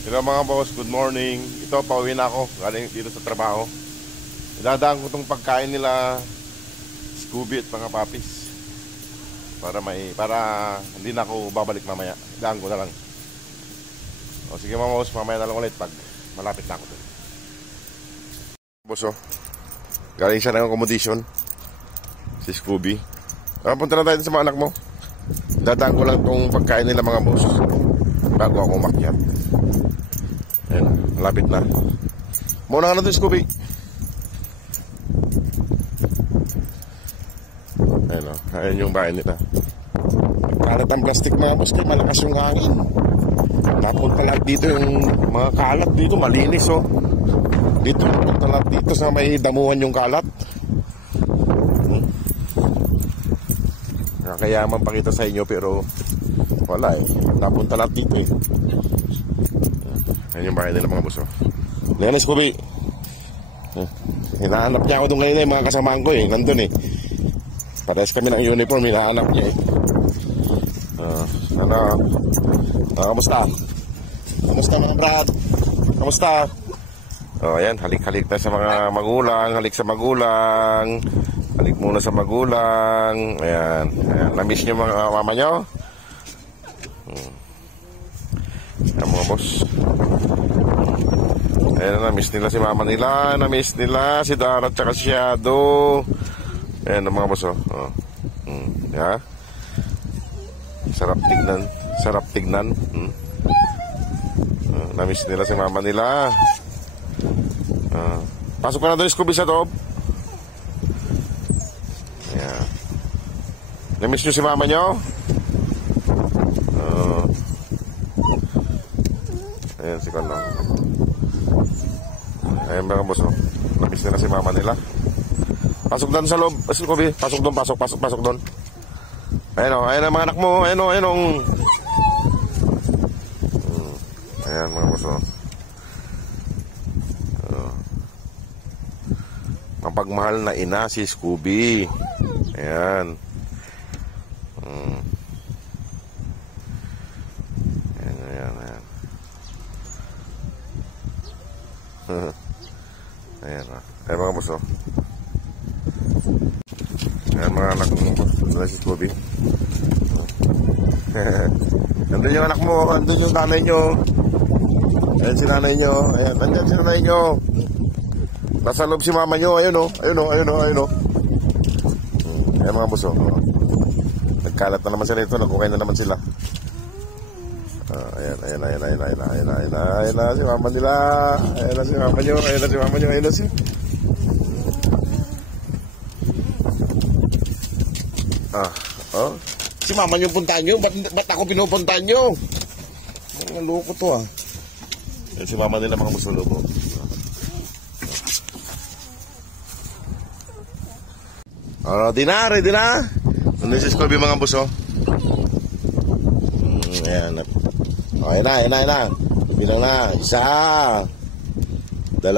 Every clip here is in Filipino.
Hello mga boss, good morning. Ito, pauwi na ako galing dito sa trabaho. Idadaan ko itong pagkain nila Scooby at mga papis para hindi na ako babalik mamaya. Idaan ko na lang. O sige mga boss, mamaya na lang ulit pag malapit na ako dun. Boss, galing siya ng accommodation, si Scooby. Punta na tayo sa mga anak mo. Idadaan ko lang itong pagkain nila mga boss bago ako umakyat. Ayan, malapit na. Muna ka na ito, Scooby. Ayan o, ayan yung bahay nila. Kalat ang plastic mga boss, kaya malakas yung hangin. Napunta lahat dito yung mga kalat dito, malinis o. Dito, napunta lahat dito sa may damuhan yung kalat. Nakakayaman pakita sa inyo pero wala eh. Napunta lahat dito eh. Ayan yung bahay nila mga boss. Ayan na Scooby. Hinahanap niya ako doon ngayon eh, mga kasamaan ko eh. Nandun eh. Parehas kami ng uniform, hinahanap niya eh. Kamusta? Kamusta mga brad? Kamusta? Ayan, halik-halik na sa mga magulang. Halik sa magulang. Halik muna sa magulang. Ayan, ayan. Na-miss niyo mga mama niyo? Ayan mga boss. Ayan, na-miss nila si mama nila. Na-miss nila si Dara at saka si Shadow. Ayan mga boss. Yeah. Sarap tignan. Sarap tignan. Na-miss nila si mama nila. Pasok ka na doon, Scooby, sa loob. Ayan. Na-miss nyo si mama nyo? Ayan si Kono. Ayan mga boss, na-miss nila si mama nila. Pasok doon sa loob, Scooby. Pasok doon, pasok doon. Ayan o, ayan ang mga anak mo. Ayan o, ayan o. Ayan mga boss. Mapagmahal na ina si Scooby. Ayan. Ayan. Ayan mga boss. Ayan mga anak mo. Ayan si Scooby. Andun yung anak mo. Andun yung nanay nyo. Ayan si nanay nyo. Ayan, andun si nanay nyo. Nasa loob si mama nyo. Ayun o. Ayan mga boss. Nagkalat na naman sila ito. Nagkukay na naman sila. Ayan na si mama nila. Ayan na si mama nyo. Ayan na si si mama nyo puntahan nyo. Ba't ako pinupuntahan nyo? Ang loko to ah. Ayan si mama nila mga boss. Loko. Ready na. Nandun si Scooby mga boss. Ayan. Ayan na. Bilang na. 1, 2.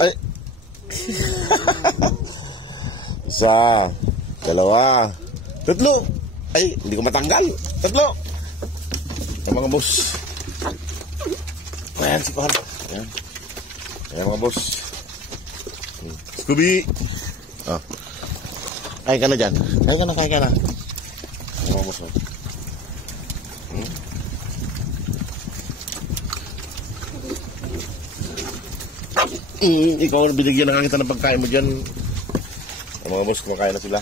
Ay. 1, 2. 3. Ay, hindi ko matanggal. 3. Ayan mga boss. Ayan si Kuhan. Ayan mga boss. Scooby. Kaya ka na dyan. Kaya ka na. Mga boss. Ikaw binigyan na kita ng pagkain mo dyan. Mga boss, kumakain na sila.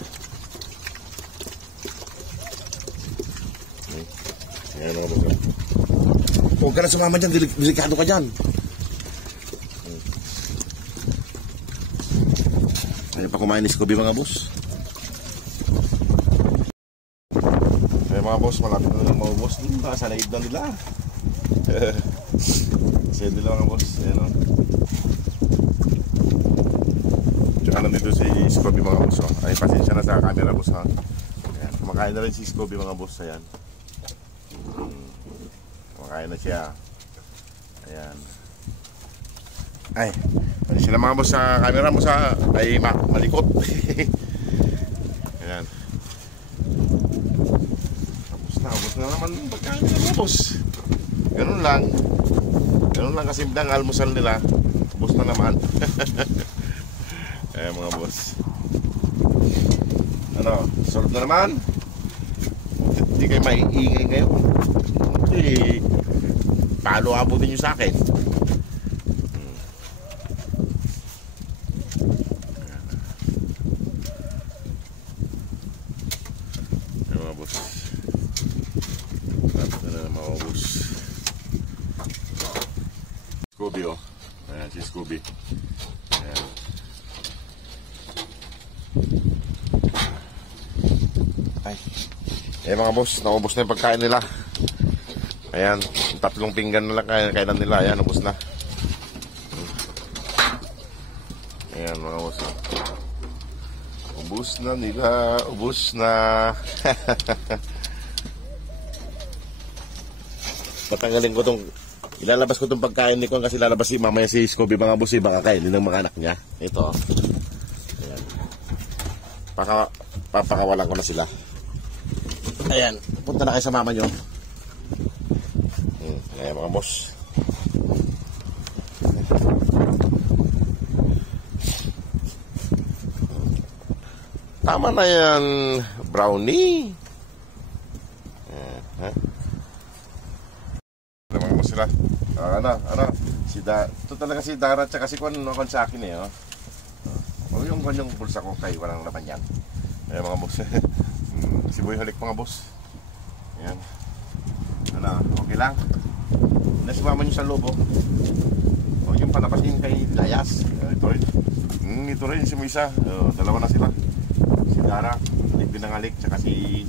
Ayan mga boss. Huwag ka na sumama dyan. Delikado ka dyan. Ayan pa kumain ni Scooby mga boss. Mga boss, malapit na lang mga boss. Sa laib na nila. Kasi nila mga boss. Ayan o. Tsaka nandito si Scooby mga boss. Ay, pasensya na sa camera boss ha. Ayan. Kumakain na rin si Scooby mga boss. Ayan. Kumakain na siya. Ayan. Ay, pasensya na mga boss sa camera mo sa ay malikot. Ayan. Tapos na naman pagkain mga boss. Ganun lang. Ganun lang kasimple ang almusal nila. Ubos na naman. Eh mga boss. Ano, solve na naman. Hindi kayo maiingay ngayon. Hindi. Paano abutin nyo sa akin? Ayan mga boss. Tapos na na mga boss. Scooby oh. Ayan si Scooby. Ayan. Ay. Eh mga boss, naubos na yung pagkain nila. Ayan, 3 pinggan na lang kainan nila. Ayan, ubos na. Ayan mga boss. Ubos na nila, ubos na. Patanggalin ko tong, ilalabas ko tong pagkain ni Kong kasi lalabas si mamaya si Scooby mga boss, baka kainin ng mga anak niya. Ito. Ayan. Papakawalan ko na sila. Ayan, punta na kayo sa mama nyo. Ayan mga boss. Tama na yan, brownie. Mga boss sila. Ito talaga si Dara tsaka si Kwan no, sa akin eh. Oh. Yung kanyang bulsa ko kay walang laman yan. Ayan mga boss. Si Boy halik mga boss. Ayan. Ano, okay lang. Nasumama nyo sa loob oh. O yung palabas yung kay Layas. Ito rin. Ito rin si Moisa. Dalawa na sila. Si Dara, halik din ng halik. Tsaka si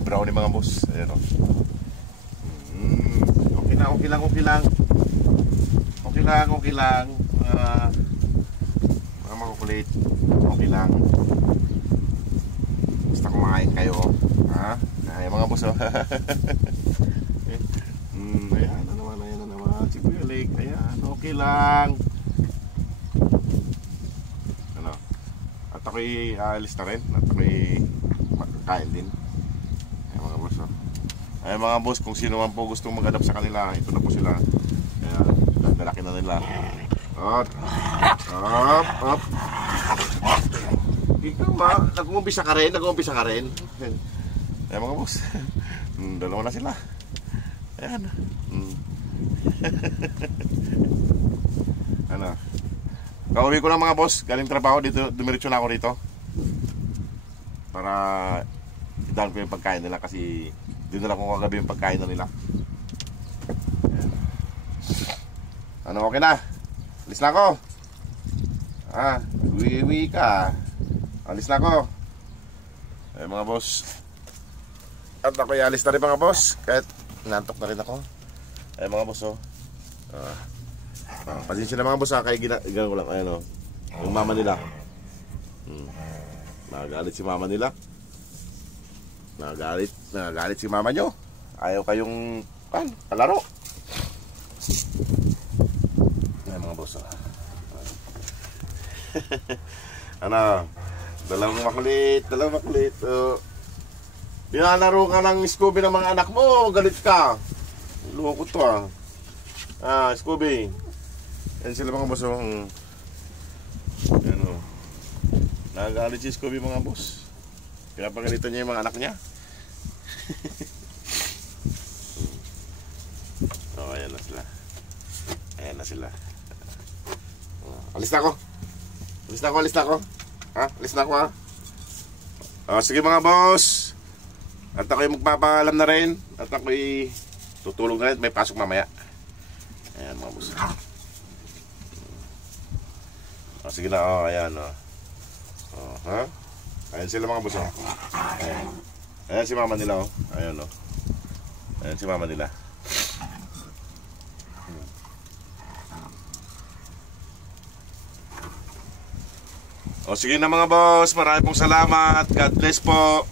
Brownie mga boss. Ayan o. Okay lang. Okay lang. Mga makukulit. Okay lang. Basta kumain kayo. Ha? Ayan mga boss oh. Ayan na naman. Si Kuya Lake. Ayan, okay lang. Ano? At ako'y aalis na rin. At ako'y makakain din. Ayan mga boss oh. Ayan mga boss, kung sino man po gustong mag-adapt sa kanila, ito na po sila. Ayan, lalaki na nila. Up. Ikaw ba? Nag-uumpisa ka rin? Ayan mga boss. Dalawa na sila. Ayan. Ano? Kauwi ko lang mga boss. Galing trabaho dito. Dumiretso na ako dito. Para idaan ko yung pagkain nila kasi dinala ko kagabi yung pagkain na nila. Ayan. Ano, okay na? Alis na ako. Uwi ka. Alis na ako. Ayan mga boss. At ako'y alis na rin mga boss. Kahit nantok na rin ako. Ayan mga boss oh. Pasensya na mga boss kaya gano'n ko lang. Ayan oh. Yung mama nila. Nagagalit si mama nila. Nagagalit si mama nyo. Ayaw kayong kalaro. Ayan mga boss oh. Ano, dalawang makulit oh. Dinalaro ka ng Scooby ng mga anak mo, galit ka. Loko to Scooby. Yan sila mga boss Yan o. Nagagalit si Scooby mga boss. Pinapagalitan niya yung mga anak niya. Ayan na sila. Alis na ako. Alis na ako. Sige mga boss. At ako'y magpapaalam na rin. At ako'y tutulog na rin. May pasok mamaya. Ayan mga boss. Sige na. Ayan. Ayan sila mga boss. Ayan si mama nila. Ayan si mama nila. Sige na mga boss. Maraming pong salamat. God bless po.